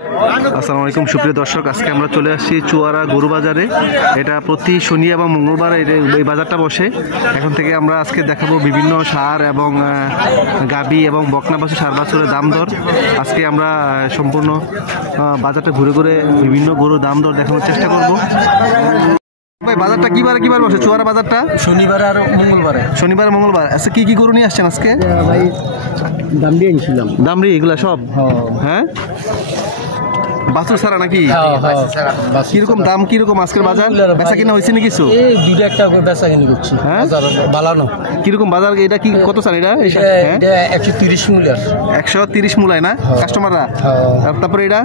আসসালামু আলাইকুম সুপ্রিয় দর্শক, আজকে আমরা চলে আসছি চুয়ারা গরু বাজারে। এটা প্রতি শনি এবং মঙ্গলবার এই বাজারটা বসে। এখন থেকে আমরা আজকে দেখাবো বিভিন্ন সার এবং গাবি এবং বকনা বাছুর, সার বাছুরের দাম দর। আজকে আমরা সম্পূর্ণ বাজারটা ঘুরে ঘুরে বিভিন্ন গরুর দাম দর দেখানোর চেষ্টা করব। ভাই বাজারটা কিবার বসে চুয়ারা বাজারটা? শনিবার আর মঙ্গলবারে। শনিবার মঙ্গলবার। আচ্ছা কি গরু নিয়ে আসছেন আজকে? ভাই দামড়ি এনেছিলাম। দামড়ি এগুলা সব? হ্যাঁ বাছুর ছাড়া নাকি? কিরকম দাম, কিরকম আজকের বাজার? বেচা কিনা হয়েছে না কিছু? এই দুইটা একটা বেচা কিনা করছি। হ্যাঁ বালানো। কিরকম বাজার? এটা কি কত চান? এটা 130 মূল্য। 130 মূলায় না কাস্টমাররা? তারপরে এটা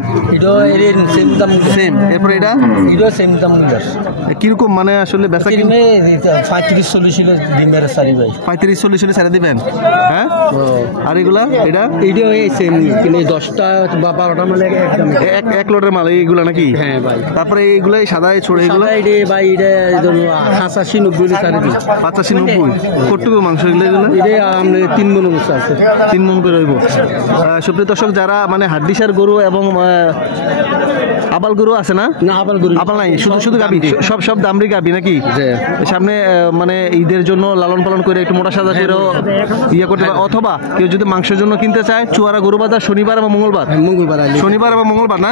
সেম দাম সেম। এরপরে এটা সেম দাম মূল্য। কিরকম মানে আসলে বেচা কিনা? 35-40 কিলো ডিমের সারি ভাই। 35-40 কিলো সারি দিবেন? হ্যাঁ। আর এগুলা এটা সেম, কিন্তু 10টা বা 12টা মানে একদম এক লোডের মাল এইগুলা নাকি? হ্যাঁ ভাই। তারপরে এইগুলাই সাদা ছড়ে এগুলো ভাই এটা 85-90 সারি দিই। 85-90 কতটুকু মাংস এগুলো? এটা আমরা 3 মণ মাংস আছে। 3 মণ করে হইব। সুপ্রিয় দর্শক, যারা মানে হাড্ডিসার গরু এবং আবাল গরু আছে না? আবাল নাই, শুধু গাবি, সব দামড়ি গাবি নাকি? সামনে মানে ঈদের জন্য লালন পালন করে একটু মোটা সাজা করে ইয়ে করতে পারে। অথবা কেউ যদি মাংসের জন্য কিনতে চায়, চুয়ারা গরু বাজার শনিবার এবং মঙ্গলবার। শনিবার এবং মঙ্গলবার না?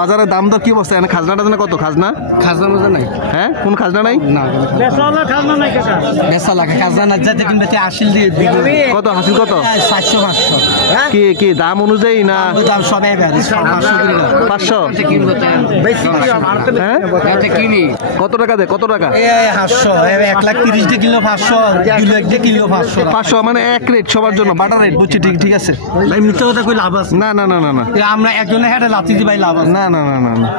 বাজারের দাম দর কি অবস্থা? খাজনা টাজনা কত? খাজনা মজা নাই। হ্যাঁ কোন খাজনা নাই? কত হাসিল? কত 700-500 কি দাম অনুযায়ী না? দাম সব 500। হ্যাঁ কত টাকা দেয়? কত টাকা? 1,30,000 কিলো 500, 2,00,000 কিলো 500 মানে এক রেট সবার জন্য, বাটার রেট। বুঝছি, ঠিক আছে। মিথ্যা কথা কই লাভ আছে? না আমরা একজনের হেঁটে লাথি দিই ভাই, লাভ আছে? না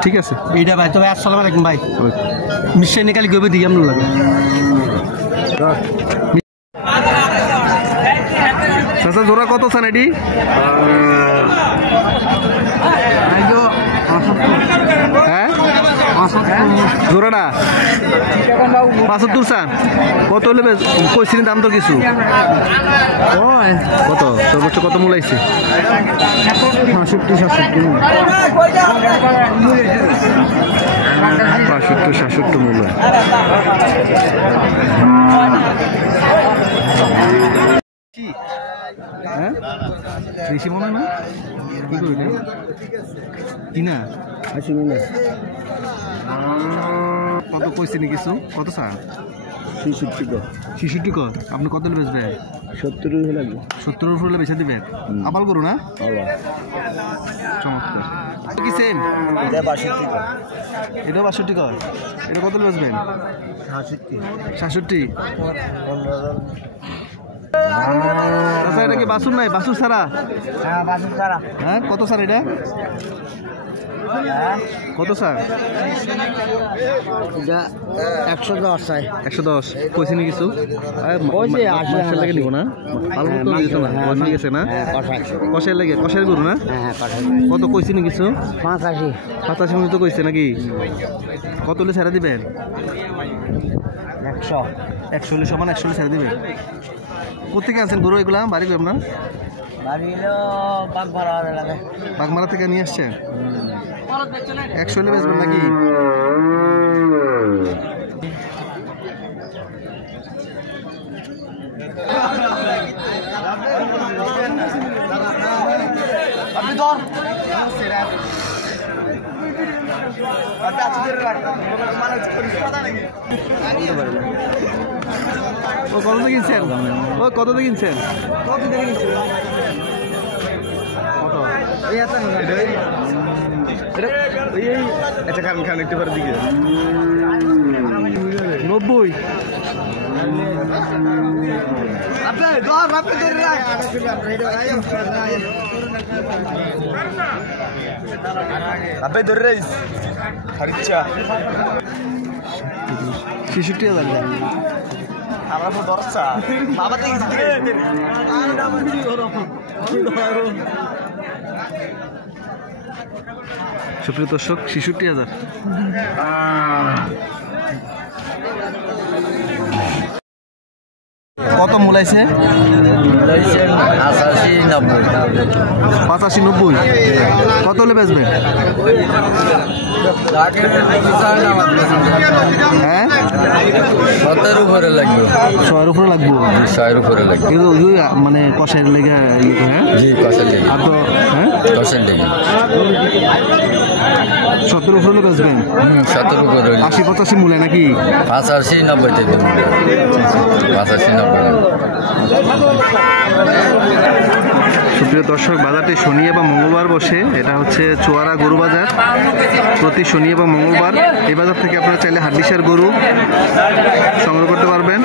ঠিক আছে এইটা ভাই। তবে আসসালামু আলাইকুম ভাই। মিশে নিকালি গবে দিই আমরা লাগে। আচ্ছা জোড়া কত চান এটি? হ্যাঁ জোড়াটা 75 চান? কত হলে কইছিনি দাম তো কিছু? কত সর্বোচ্চ কত মূলাইছে? 65-67 মূল্য। হ্যাঁ বেশি মনে না? কি করবে কিনা? কত কইছে নি কিছু? কত স্যার? 66 কর। আপনি কত বেচবেন? 70 লাগবে। 70 হলে বেচে দিবেন? আবাল করু না? চমৎকার। কি সেম? এটা 62 কর। এটা কত বেচবেন? 67। আচ্ছা এটা কি বাছুর নাই? বাছুর ছাড়া? হ্যাঁ কত স্যার এটা? কত স্যার? 110 চাই। 110 কইছে নি কিছু? মাসের লাগে নিব না? ভালো মতো দিছো না? কষে গেছে না? কষের লাগে, কষের গরু না? কত কইছে নি কিছু? 85 মতো কইছে নাকি? কত হলে ছেড়ে দিবেন? 100 সমান 100 ছেড়ে দিবেন। কোথেকে আনছেন গরু এগুলা? বাড়ি কই আপনার? বাগমারা থেকে নিয়ে আসছেন? 100 বেচবেন নাকি? কত কিনছেন? খান একটু পরে দিকে 90। আপনি ধরে রাইস 66,000 আমরা তো দরজা বাবা থেকে সুপ্রিয় দর্শক 66,000। কত মূলাইছে? 85-90। কত হলে বেচবে? হ্যাঁ, 7-এর উপরে লাগবে। 100-এর উপরে লাগবে। 100-এর উপরে লাগবে। কিন্তু মানে কষাইয়ের লেগে হ্যাঁ, জি কষার লেগে। আর তো হ্যাঁ কষার লেগে 70-এর উপরে বেচবেন? 7-এর উপরে। 80-85 মূলে নাকি? 85-90 থেকে 85-90। সুপ্রিয় দর্শক, বাজারটি শনি এবং মঙ্গলবার বসে। এটা হচ্ছে চুয়ারা গরু বাজার, প্রতি শনি এবং মঙ্গলবার। এই বাজার থেকে আপনারা চাইলে হাড্ডিসার গরু সংগ্রহ করতে পারবেন।